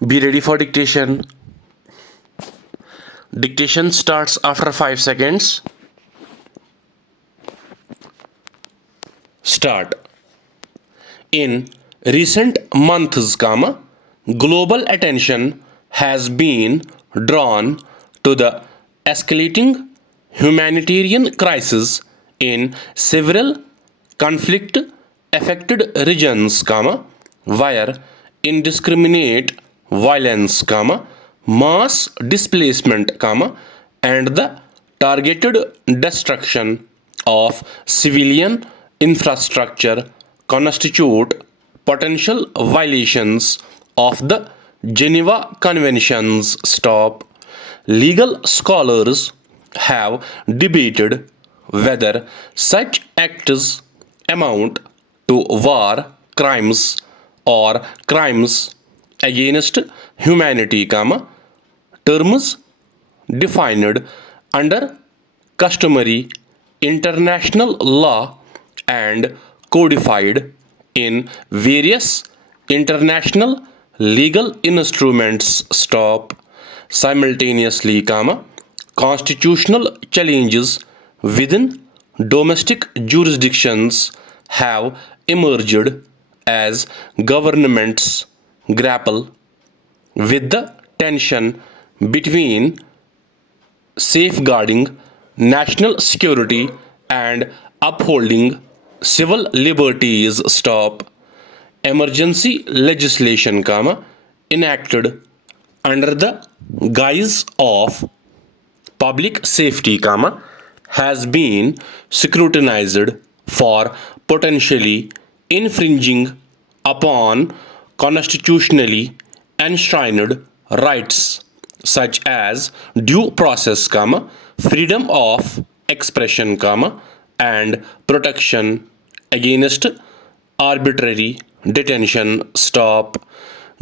Be ready for dictation. Dictation starts after 5 seconds. Start. In recent months, global attention has been drawn to the escalating humanitarian crisis in several conflict affected regions, where indiscriminate violence, mass displacement, and the targeted destruction of civilian infrastructure constitute potential violations of the Geneva Conventions. Stop. Legal scholars have debated whether such acts amount to war crimes or crimes against humanity, terms defined under customary international law and codified in various international legal instruments. Stop. Simultaneously, constitutional challenges within domestic jurisdictions have emerged as governments grapple with the tension between safeguarding national security and upholding civil liberties. Stop. Emergency legislation, enacted under the guise of public safety, has been scrutinized for potentially infringing upon constitutionally enshrined rights such as due process, freedom of expression, and protection against arbitrary detention. Stop.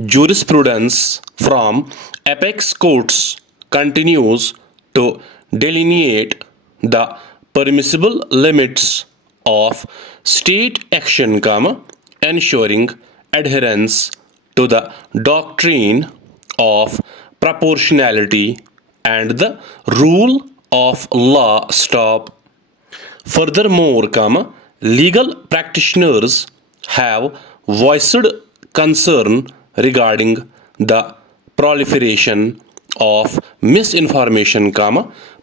Jurisprudence from apex courts continues to delineate the permissible limits of state action, ensuring adherence to the doctrine of proportionality and the rule of law. Stop. Furthermore, legal practitioners have voiced concern regarding the proliferation of misinformation,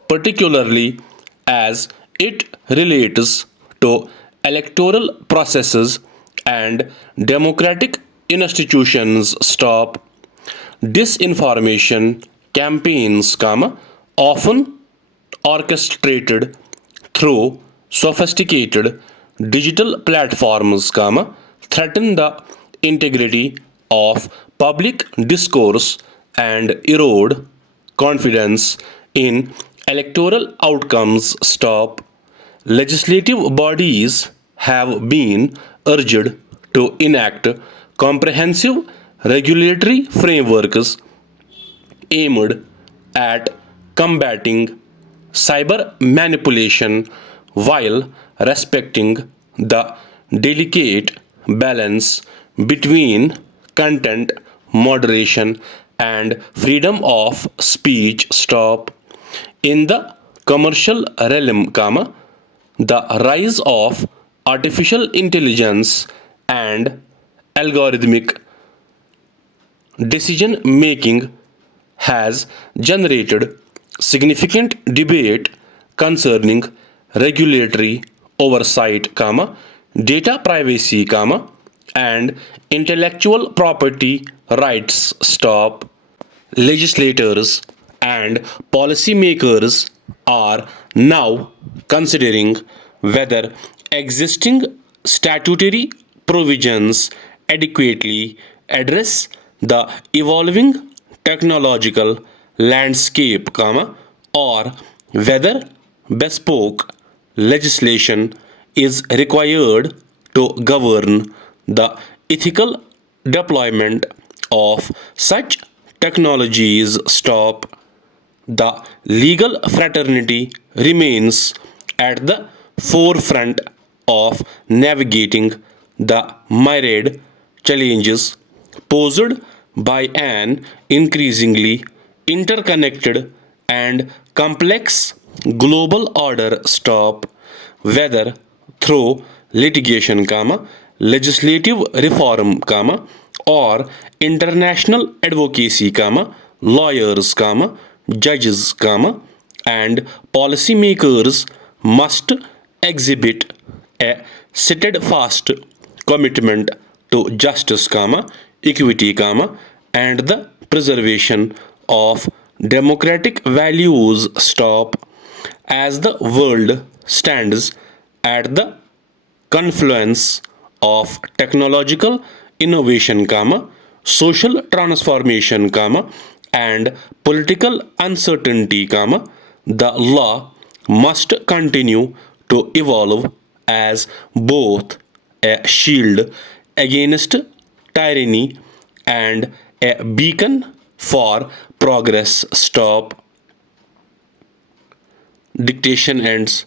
particularly as it relates to electoral processes and democratic institutions. Stop. Disinformation campaigns, often orchestrated through sophisticated digital platforms, threaten the integrity of public discourse and erode confidence in electoral outcomes. Stop. Legislative bodies have been urged to enact comprehensive regulatory frameworks aimed at combating cyber manipulation while respecting the delicate balance between content moderation and freedom of speech. Stop. In the commercial realm, the rise of artificial intelligence and algorithmic decision making has generated significant debate concerning regulatory oversight, data privacy, and intellectual property rights. Stop. Legislators and policymakers are now considering whether existing statutory provisions adequately address the evolving technological landscape, or whether bespoke legislation is required to govern the ethical deployment of such technologies. Stop. The legal fraternity remains at the forefront of navigating the myriad challenges posed by an increasingly interconnected and complex global order. Stop, whether through litigation, legislative reform, or international advocacy, lawyers, judges, and policymakers must exhibit a steadfast commitment to justice, equity, and the preservation of democratic values. Stop, as the world stands at the confluence of technological innovation, social transformation, and political uncertainty, the law must continue to evolve as both a shield against tyranny and a beacon for progress. Stop. Dictation ends.